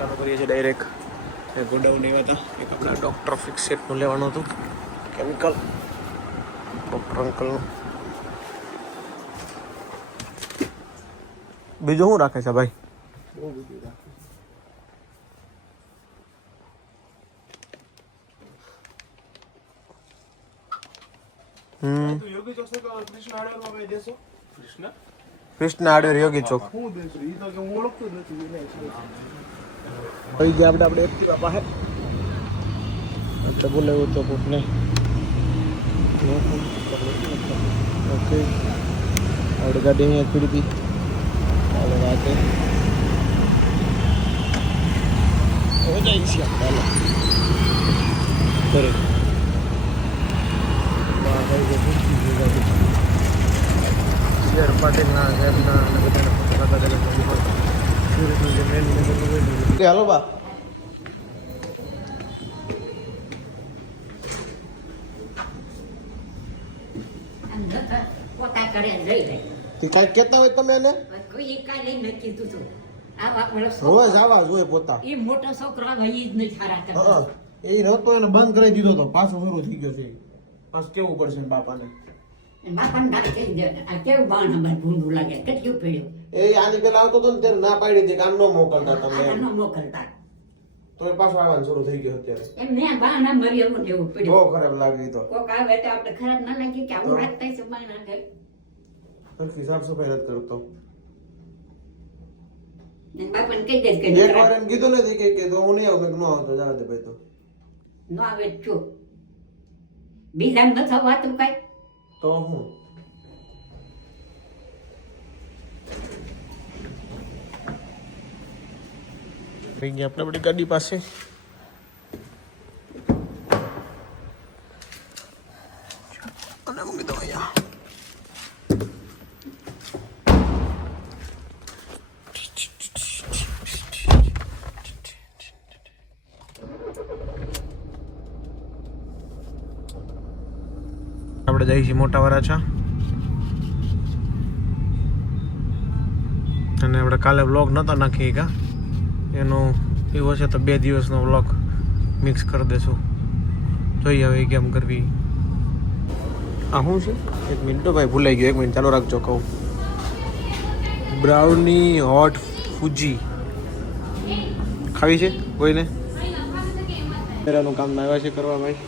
ચાલુ કરીએ છીએ ડાયરેક્ટ ગોડાઉન એવા હતા એક આપણા ડૉક્ટર ફિક્સેટનું લેવાનું હતું કેમિકલ ડૉક્ટર અંકલનું. બીજું શું રાખે છે ભાઈ? બહુ બધું રાખે. યોગી ચોક કૃષ્ણ હાર્ડવેરમાં કઈ દેશો? કૃષ્ણ હાર્ડવેર યોગી ચોક. હું દેશું એ તો કે હું ઓળખતો જ નથી. થઈ ગયા આપણે એક્ટિવા પાસે. આપણે બોલાવ્યો તો કોકને. ઓકે આપણે ગાડી અહીંયા પીડી હતી ચાલો રાતે હો જાય છે ચાલો કરે પાટીલના સાહેબના અને બધાને ફોટો સુરતનું જે મેન હાલો બા કાંઈ કહેતા હોય તમે એને રોજ આવા જોઈએ પોતા એ મોટો છોકરો આવે એ જ નહીં સારા કરતો. એ નહોતો એને બંધ કરાવી દીધો તો પાછો શરૂ થઈ ગયો છે પાછું કેવું પડશે બાપાને બાપાને તારે કહી દે આ કેવું બાણ અમારે ભૂંડું લાગે કેટલું પડ્યું એ આની પેલા આવતો હતો ને ત્યારે ના પાડી હતી કે આમ ન મોકલતા તમે ન મોકલતા તો એ પાછો આવવાનું શરૂ થઈ ગયો અત્યારે એમ મેં બાણા મરી એવું ને એવું બહુ પડ્યું ખરાબ લાગે તો કોક આવે તો આપણે ખરાબ ના લાગે કે આવું વાત થાય છે બાણા ગઈ સરખી સાફ સફાઈ નથી કરતો બાપાને કહી દે કે એક વાર એમ કીધું નથી કે તો હું નહીં આવું મેં ન આવતો જવા દે ભાઈ તો ન આવે છો બીજા ન થવાતું કઈ તો હું થઈ ગયા આપણે બધી ગાડી પાસે અને મૂકી દો અહીંયા આપણે જઈએ છીએ મોટા વરાછા અને આપણે કાલે વ્લોગ નહોતો નાખી કા એનો એવો છે તો 2 દિવસનો વ્લોગ મિક્સ કરી દેશું જોઈએ હવે કેમ કરવી. આ શું છે એક મિનિટ ભાઈ ભૂલાઈ ગયો એક મિનિટ ચાલુ રાખજો કહું બ્રાઉની હોટ ફૂજી ખાવી છે કોઈને પેરાનું કામ આવ્યા છે કરવા ભાઈ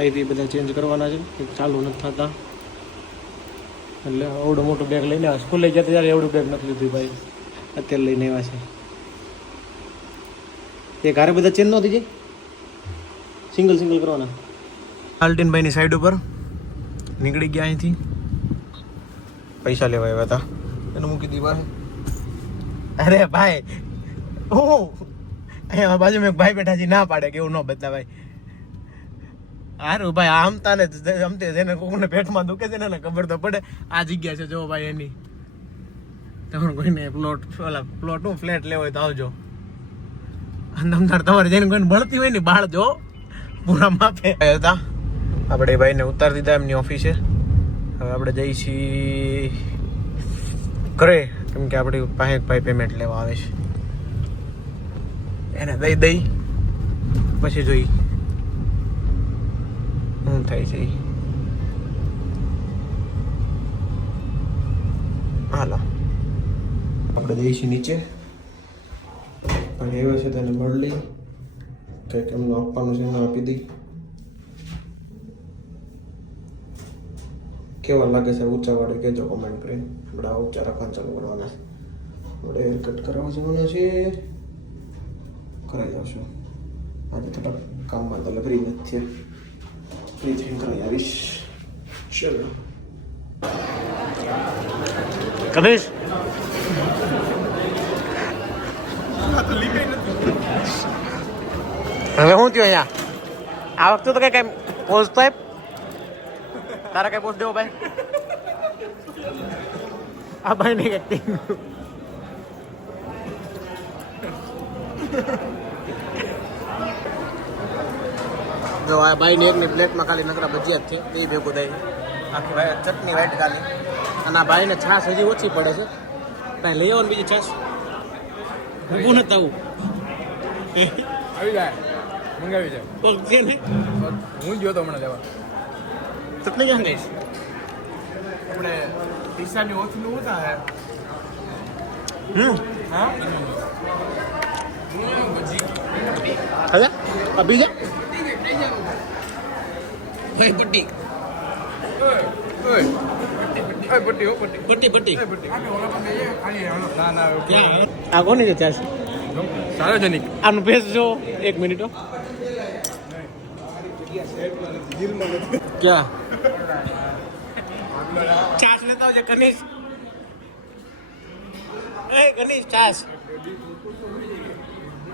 આવી બધા ચેન્જ કરવાના છે ચાલુ નથી થતા એટલે એવડો મોટો બેગ લઈને આવ્યા સ્કૂલે જતા ત્યારે એવડું બેગ નથી લીધું ભાઈ અત્યારે લઈને આવ્યા છે એ ઘરે બધા ચેન્જ નહોતી છે સિંગલ કરવાના. આલ્ટીનભાઈની સાઈડ ઉપર નીકળી ગયા અહીંથી પૈસા લેવા આવ્યા હતા એને મૂકી દી ભાઈ. અરે ભાઈ હું અહીંયા બાજુમાં એક ભાઈ બેઠા છે ના પાડે કે એવું ન બતાવાય. હારું ભાઈ આમતા ને જમતે જેને કોઈને પેટમાં દુખે છે ને ખબર તો પડે આ જગ્યા છે જો ભાઈ એની તમારે કોઈને પ્લોટ નું ફ્લેટ લેવો હોય તો આવજો અંદમદાર તમારે જેને કોઈને બળતી હોય ને બાળ જો પૂરા માપે હતા. આપણે ભાઈને ઉતારી દીધા એમની ઓફિસે હવે આપણે જઈએ છીએ ઘરે કેમ કે આપણી પાસે ભાઈ પેમેન્ટ લેવા આવે છે એને દઈ પછી જોઈ શું થાય છે. હાલો આપણે જઈએ છીએ નીચે અને એવા છે તેને મળલી કંઈક એમનું આપવાનું છે એમને આપી દઈ. કેવા લાગે છે ઊંચા વાળે કહેજો કોમેન્ટ કરીને આપણે આ ઊંચા રાખવાનું ચાલુ કરવાના છે આપણે હેર કટ કરાવવા જવાના છે કરાવી આવશું આજે થોડાક કામમાં તો ફ્રી નથી થયા ફ્રી થઈને કરાવી આવીશ. ચલો કનેશ હવે શું થયું અહીંયા આ વખતે તો કઈ પોઝ તો તારા કઈ પોઝ દેવો ભાઈ આ ભાઈ ની એક્ટિંગ જો આ ભાઈ ની એકની પ્લેટમાં ખાલી નકરા ભજીયા જ છે એ ભેગું થાય આખી ભાઈ ચટણી વાઈટ ખાલી અને આ ભાઈને છાશ હજી ઓછી પડે છે કાંઈ લઈ આવો ને બીજી છાશ ઊભું નથી આવું આવી જાય મંગાવી જાય તો છે ને હું ગયો તો હમણાં લેવા ચટણી ક્યાં ગઈ આપણે ડીસાની ઓથનું શું થાય હા અરે અભી જા ભાઈ પટ્ટી પટ્ટી પટ્ટી પટ્ટી પટ્ટી ના ના આ કોની છે ચાર્જ સાર્વજનિક આનું ભેસ જો 1 મિનિટ ક્યાં ચાસ લેતા આવજે કનીશ એ કનીશ ચાસ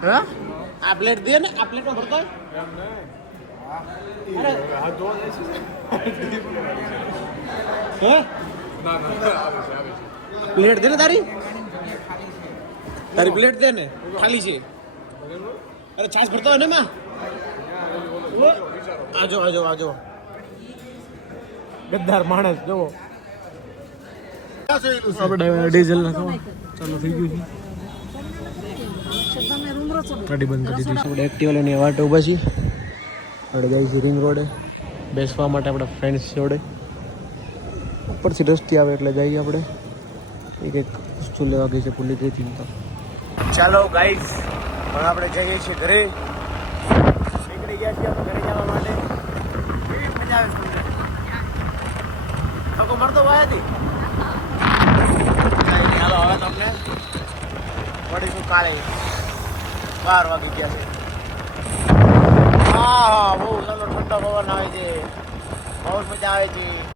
હા આ પ્લેટ દે ને આ પ્લેટમાં ભરતો હોય હે પ્લેટ દે ને તારી પ્લેટ દે ને ખાલી છે અરે છાસ ભરતો હોય ને માં આજો ગદ્દાર માણસ જોવો આપણે ડીઝલ નાખો ચાલો થઈ ગયું છે ગાડી બંધ કરી દીધી છે આપણે એક્ટિવા લઈને વાટે ઊભા છીએ આપણે જાય છે રિંગ રોડે બેસવા માટે આપણા ફ્રેન્ડ્સ જોડે ઉપરથી રસ્તી આવે એટલે જઈએ આપણે એક વસ્તુ લેવા ગઈ છે ભૂલી ગઈ હતી તો ચાલો ગાઈઝ હવે આપણે જઈએ છીએ ઘરે નીકળી ગયા છીએ આપણે ઘરે જવા માટે કેવી મજા આવે છે તમને મળતો ભાઈ હતી ચાલો હવે તમને મળીશું કાલે 12 વાગી ગયા છે હા બહુ ચાલો ઠંડો પવન આવે છે બહુ મજા આવે છે